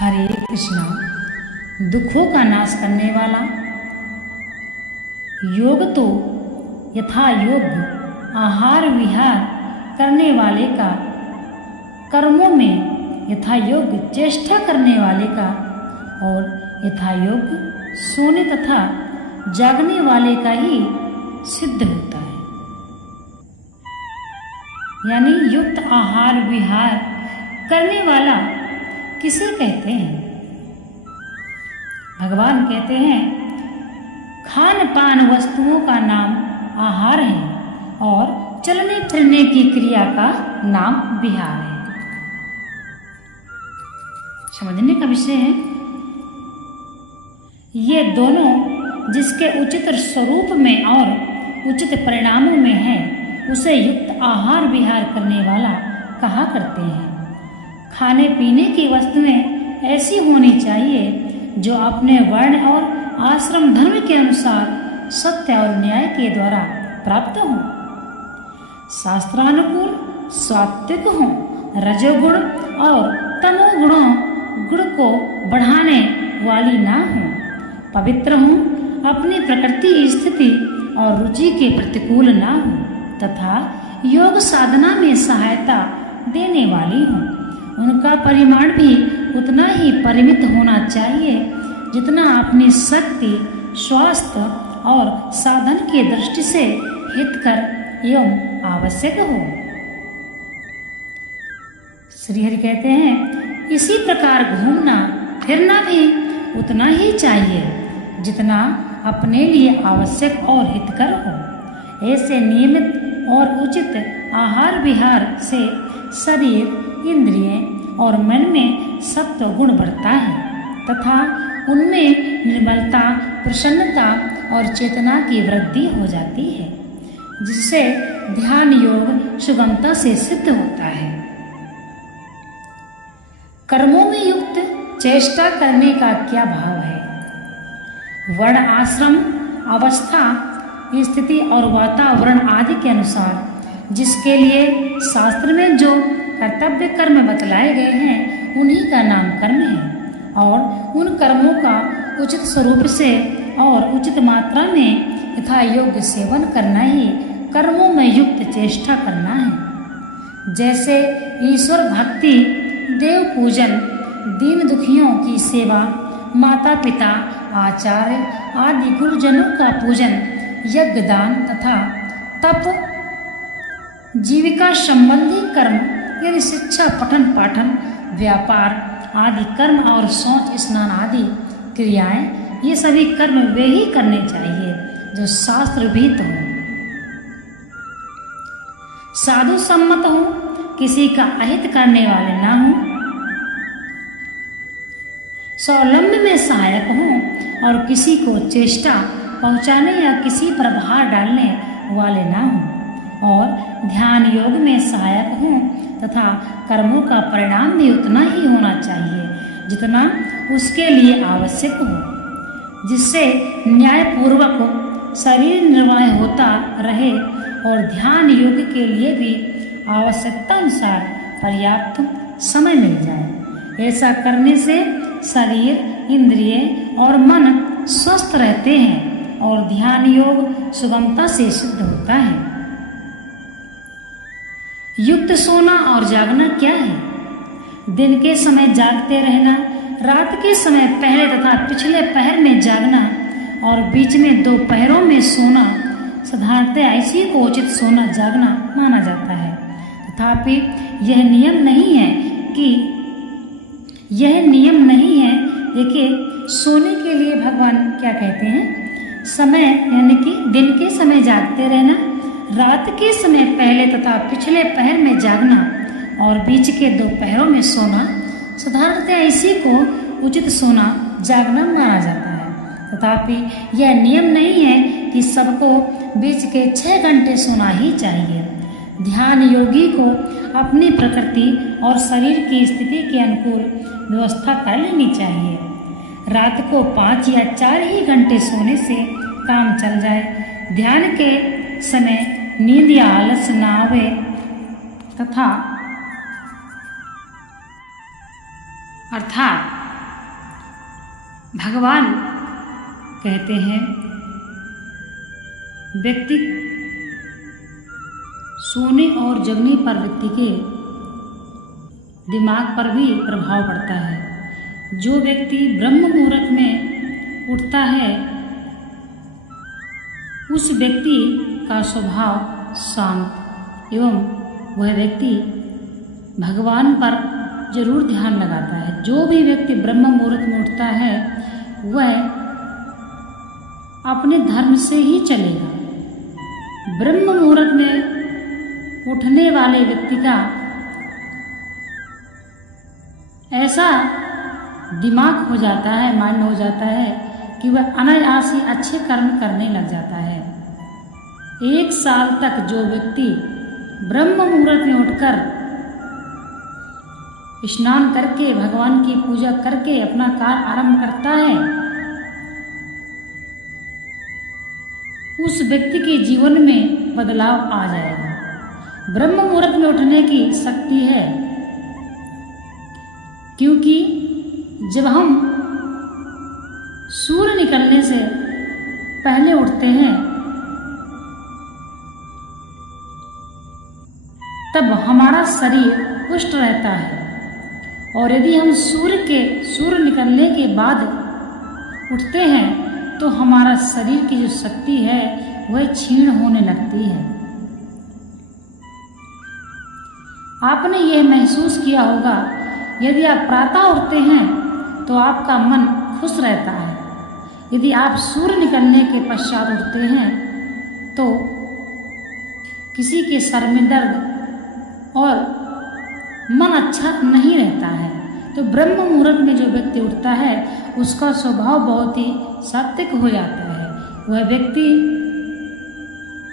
हरे कृष्णा। दुखों का नाश करने वाला योग तो यथा योग्य आहार विहार करने वाले का, कर्मों में यथा योग्य चेष्टा करने वाले का और यथा योग्य सोने तथा जागने वाले का ही सिद्ध होता है। यानी युक्त आहार विहार करने वाला किसे कहते हैं? भगवान कहते हैं खान पान वस्तुओं का नाम आहार है और चलने फिरने की क्रिया का नाम विहार है। समझने का विषय है, ये दोनों जिसके उचित स्वरूप में और उचित परिणामों में है उसे युक्त आहार विहार करने वाला कहा करते हैं। खाने पीने की वस्तुएं ऐसी होनी चाहिए जो अपने वर्ण और आश्रम धर्म के अनुसार सत्य और न्याय के द्वारा प्राप्त हों, शास्त्रानुकूल सात्विक हों, रजोगुण और गुण को बढ़ाने वाली ना हों, पवित्र हों, अपनी प्रकृति स्थिति और रुचि के प्रतिकूल ना हों तथा योग साधना में सहायता देने वाली हों। उनका परिमाण भी उतना ही परिमित होना चाहिए जितना अपनी शक्ति, स्वास्थ्य और साधन की दृष्टि से हितकर एवं आवश्यक हो। श्री हरि कहते हैं इसी प्रकार घूमना फिरना भी उतना ही चाहिए जितना अपने लिए आवश्यक और हितकर हो। ऐसे नियमित और उचित आहार विहार से शरीर, इंद्रिय और मन में सत्व गुण बढ़ता है तथा उनमें निर्मलता, प्रसन्नता और चेतना की वृद्धि हो जाती है, जिससे ध्यान योग सुगमता से सिद्ध होता है। कर्मों में युक्त चेष्टा करने का क्या भाव है? वर्ण, आश्रम, अवस्था, स्थिति और वातावरण आदि के अनुसार जिसके लिए शास्त्र में जो कर्तव्य कर्म बतलाए गए हैं उन्हीं का नाम कर्म है और उन कर्मों का उचित स्वरूप से और उचित मात्रा में यथा योग्य सेवन करना ही कर्मों में युक्त चेष्टा करना है। जैसे ईश्वर भक्ति, देव पूजन, दीन दुखियों की सेवा, माता पिता, आचार्य आदि गुरुजनों का पूजन, यज्ञ दान तथा तप, जीविका संबंधी कर्म यानी शिक्षा, पठन पाठन, व्यापार आदि कर्म और शौच, स्नान आदि क्रियाएं, ये सभी कर्म वे ही करने चाहिए जो शास्त्र विहित हों, साधु सम्मत हों, किसी का अहित करने वाले ना हों, स्वावलंब में सहायक हों और किसी को चेष्टा पहुंचाने या किसी पर भार डालने वाले ना हों और ध्यान योग में सहायक हों तथा कर्मों का परिणाम भी उतना ही होना चाहिए जितना उसके लिए आवश्यक हो, जिससे न्यायपूर्वक शरीर निर्वाह होता रहे और ध्यान योग के लिए भी आवश्यकता अनुसार पर्याप्त समय मिल जाए। ऐसा करने से शरीर, इंद्रिय और मन स्वस्थ रहते हैं और ध्यान योग सुगमता से सिद्ध होता है। युक्त सोना और जागना क्या है? दिन के समय जागते रहना, रात के समय पहले तथा पिछले पहर में जागना और बीच में दो पहरों में सोना साधारणतः इसी को उचित सोना जागना माना जाता है। तथापि यह नियम नहीं है। देखिए, सोने के लिए भगवान क्या कहते हैं? समय यानी कि दिन के समय जागते रहना, रात के समय पहले तथा पिछले पहर में जागना और बीच के दो पहरों में सोना साधारणतः इसी को उचित सोना जागना माना जाता है। तथापि यह नियम नहीं है कि सबको बीच के 6 घंटे सोना ही चाहिए। ध्यान योगी को अपनी प्रकृति और शरीर की स्थिति के अनुकूल व्यवस्था कर लेनी चाहिए। रात को 5 या 4 ही घंटे सोने से काम चल जाए। ध्यान के समय नींद या आलस न आवे तथा अर्थात भगवान कहते हैं व्यक्ति सोने और जगने पर व्यक्ति के दिमाग पर भी प्रभाव पड़ता है। जो व्यक्ति ब्रह्म मुहूर्त में उठता है उस व्यक्ति का स्वभाव शांत एवं वह व्यक्ति भगवान पर जरूर ध्यान लगाता है। जो भी व्यक्ति ब्रह्म मुहूर्त में उठता है वह अपने धर्म से ही चलेगा। ब्रह्म मुहूर्त में उठने वाले व्यक्ति का ऐसा दिमाग हो जाता है, माइंड हो जाता है कि वह अनायास ही अच्छे कर्म करने लग जाता है। 1 साल तक जो व्यक्ति ब्रह्म मुहूर्त में उठकर स्नान करके भगवान की पूजा करके अपना कार्य आरंभ करता है उस व्यक्ति के जीवन में बदलाव आ जाएगा। ब्रह्म मुहूर्त में उठने की शक्ति है, क्योंकि जब हम सूर्य निकलने से पहले उठते हैं तब हमारा शरीर पुष्ट रहता है, और यदि हम सूर्य निकलने के बाद उठते हैं तो हमारा शरीर की जो शक्ति है वह क्षीण होने लगती है। आपने यह महसूस किया होगा, यदि आप प्रातः उठते हैं तो आपका मन खुश रहता है। यदि आप सूर्य निकलने के पश्चात उठते हैं तो किसी के सर में दर्द और मन अच्छा नहीं रहता है। तो ब्रह्म मुहूर्त में जो व्यक्ति उठता है उसका स्वभाव बहुत ही सात्विक हो जाता है। वह व्यक्ति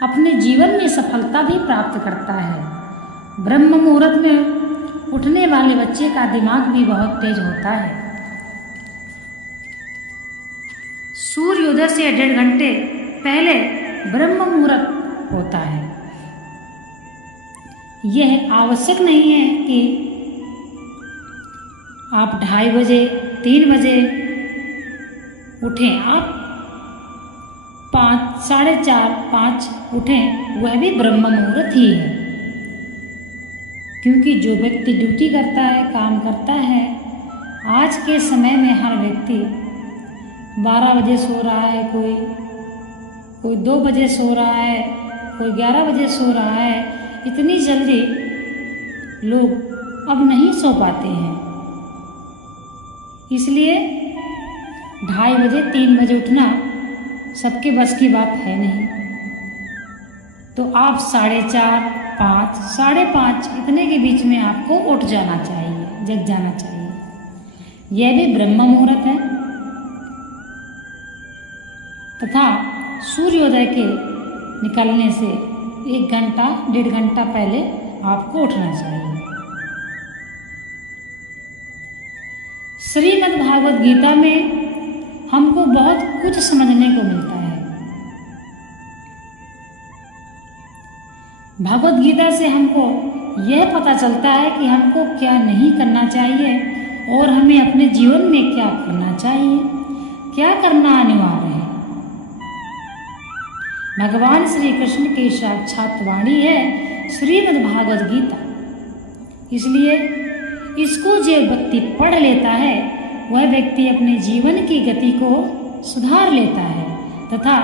अपने जीवन में सफलता भी प्राप्त करता है। ब्रह्म मुहूर्त में उठने वाले बच्चे का दिमाग भी बहुत तेज होता है। सूर्योदय से 1.5 घंटे पहले ब्रह्म मुहूर्त होता है। यह आवश्यक नहीं है कि आप 2:30 बजे 3 बजे उठें। आप 5, साढ़े 4, 5 उठें, वह भी ब्रह्म मुहूर्त ही है। क्योंकि जो व्यक्ति ड्यूटी करता है, काम करता है, आज के समय में हर व्यक्ति 12 बजे सो रहा है, कोई 2 बजे सो रहा है, कोई 11 बजे सो रहा है। इतनी जल्दी लोग अब नहीं सो पाते हैं, इसलिए 2:30 बजे 3 बजे उठना सबके बस की बात है नहीं। तो आप 4:30, 5, 5:30 इतने के बीच में आपको उठ जाना चाहिए, जग जाना चाहिए। यह भी ब्रह्म मुहूर्त है। तथा सूर्योदय के निकलने से 1 घंटा 1.5 घंटा पहले आपको उठना चाहिए। श्रीमद् भागवत गीता में हमको बहुत कुछ समझने को मिलता है। भागवत गीता से हमको यह पता चलता है कि हमको क्या नहीं करना चाहिए और हमें अपने जीवन में क्या करना चाहिए, क्या करना अनिवार्य है। भगवान श्री कृष्ण की साक्षात वाणी है श्रीमद् भागवत गीता। इसलिए इसको जो व्यक्ति पढ़ लेता है वह व्यक्ति अपने जीवन की गति को सुधार लेता है तथा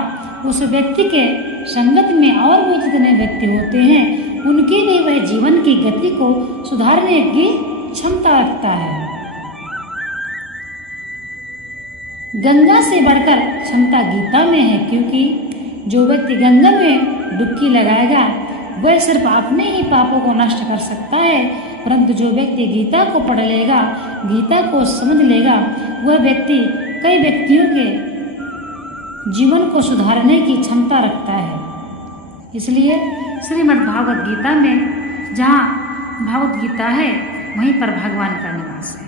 उस व्यक्ति के संगत में और भी जितने व्यक्ति होते हैं उनकी भी वह जीवन की गति को सुधारने की क्षमता रखता है। गंगा से बढ़कर क्षमता गीता में है, क्योंकि जो व्यक्ति गंगा में डुबकी लगाएगा वह सिर्फ अपने ही पापों को नष्ट कर सकता है, परंतु जो व्यक्ति गीता को पढ़ लेगा, गीता को समझ लेगा, वह व्यक्ति कई व्यक्तियों के जीवन को सुधारने की क्षमता रखता है। इसलिए श्रीमद् भागवत गीता में जहाँ भागवत गीता है वहीं पर भगवान का निवास है।